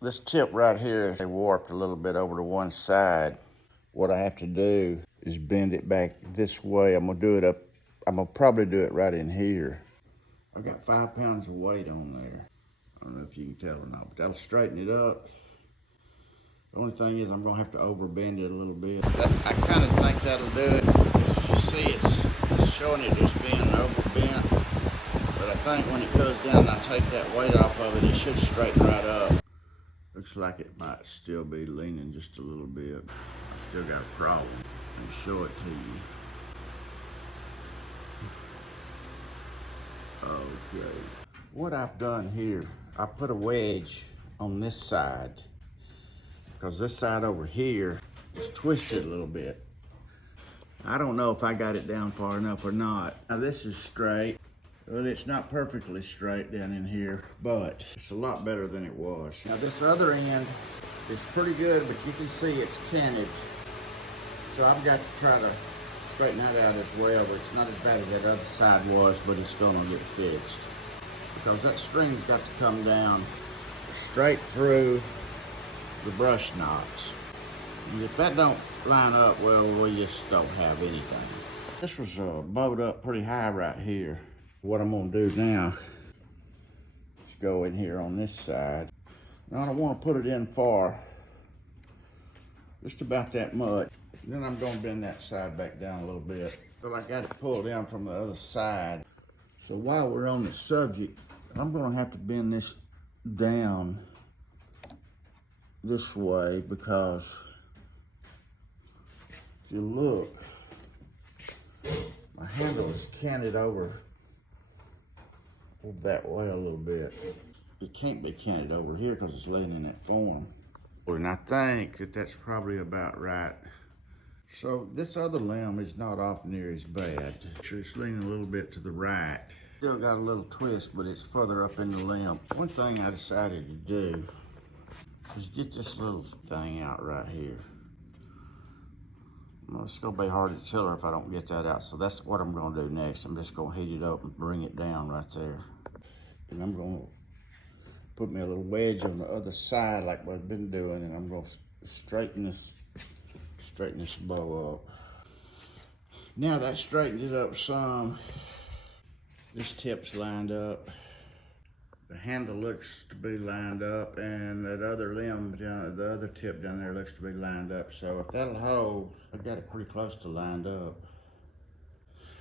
This tip right here is warped a little bit over to one side. What I have to do is bend it back this way. I'm gonna probably do it right in here. I got 5 pounds of weight on there. I don't know if you can tell or not, but that'll straighten it up. The only thing is I'm gonna have to overbend it a little bit. I kind of think that'll do it. You see it's showing it just being overbent. But I think when it goes down and I take that weight off of it, it should straighten right up. Looks like it might still be leaning just a little bit. I still got a problem. Let me show it to you. Okay. What I've done here, I put a wedge on this side because this side over here is twisted a little bit. I don't know if I got it down far enough or not. Now this is straight. Well, it's not perfectly straight down in here, but it's a lot better than it was. Now this other end is pretty good, but you can see it's canted. So I've got to try to straighten that out as well, but it's not as bad as that other side was, but it's gonna get fixed. Because that string's got to come down straight through the brush nocks. And if that don't line up, well, we just don't have anything. This was bowed up pretty high right here. What I'm gonna do now is go in here on this side. Now I don't wanna put it in far, just about that much. Then I'm gonna bend that side back down a little bit. So I got it pulled down from the other side. So while we're on the subject, I'm gonna have to bend this down this way because if you look, my handle is canted over that way a little bit. It can't be canted over here because it's laying in that form. And I think that that's probably about right. So this other limb is not off near as bad. Sure, it's leaning a little bit to the right. Still got a little twist, but it's further up in the limb. One thing I decided to do is get this little thing out right here. Well, it's gonna be hard to tell her if I don't get that out. So that's what I'm gonna do next. I'm just gonna heat it up and bring it down right there. And I'm gonna put me a little wedge on the other side like what I've been doing, and I'm gonna straighten this bow up. Now that straightened it up some. This tip's lined up. The handle looks to be lined up, and that other limb down, the other tip down there looks to be lined up. So if that'll hold, I've got it pretty close to lined up,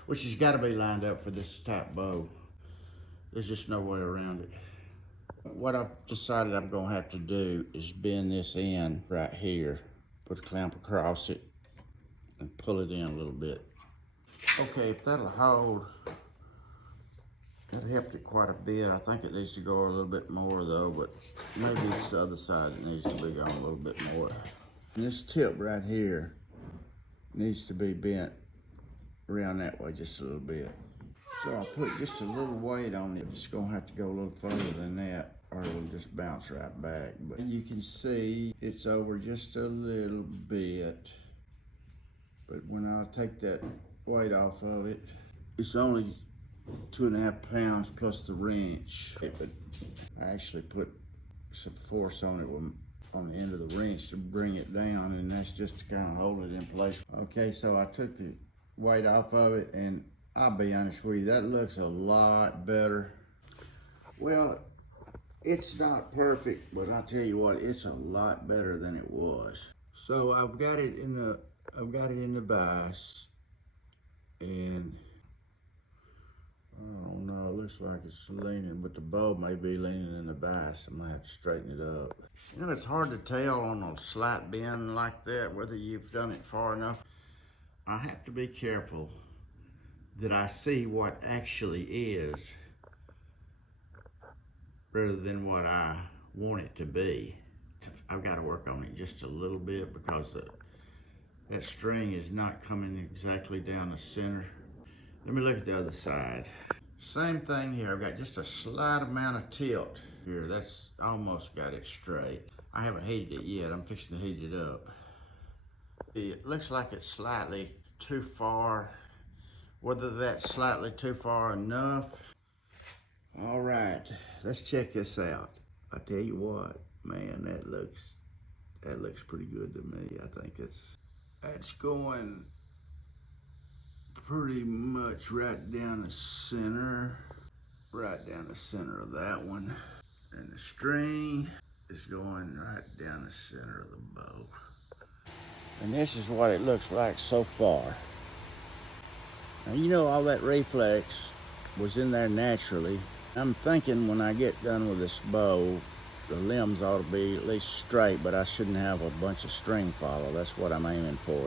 which has got to be lined up for this type bow. There's just no way around it. What I've decided I'm gonna have to do is bend this in right here, put a clamp across it, and pull it in a little bit. Okay, if that'll hold, that helped it quite a bit. I think it needs to go a little bit more though, but maybe it's the other side that needs to be going a little bit more. And this tip right here needs to be bent around that way just a little bit. So I put just a little weight on it. It's gonna have to go a little further than that or it'll just bounce right back. But you can see it's over just a little bit. But when I take that weight off of it, it's only 2.5 pounds plus the wrench. But I actually put some force on it on the end of the wrench to bring it down, and that's just to kind of hold it in place. Okay, so I took the weight off of it, and I'll be honest with you, that looks a lot better. Well, it's not perfect, but I'll tell you what, it's a lot better than it was. So I've got it in the vise, and I don't know, it looks like it's leaning, but the bow may be leaning in the vise. I'm gonna have to straighten it up. You know, it's hard to tell on a slight bend like that whether you've done it far enough. I have to be careful that I see what actually is rather than what I want it to be. I've got to work on it just a little bit because that string is not coming exactly down the center. Let me look at the other side. Same thing here. I've got just a slight amount of tilt here. That's almost got it straight. I haven't heated it yet. I'm fixing to heat it up. It looks like it's slightly too far. Whether that's slightly too far enough. All right, let's check this out. I tell you what, Man, that looks pretty good to me. I think that's going pretty much right down the center. Right down the center of that one. And the string is going right down the center of the bow. And this is what it looks like so far. Now, you know, all that reflex was in there naturally. I'm thinking when I get done with this bow, the limbs ought to be at least straight, but I shouldn't have a bunch of string follow. That's what I'm aiming for.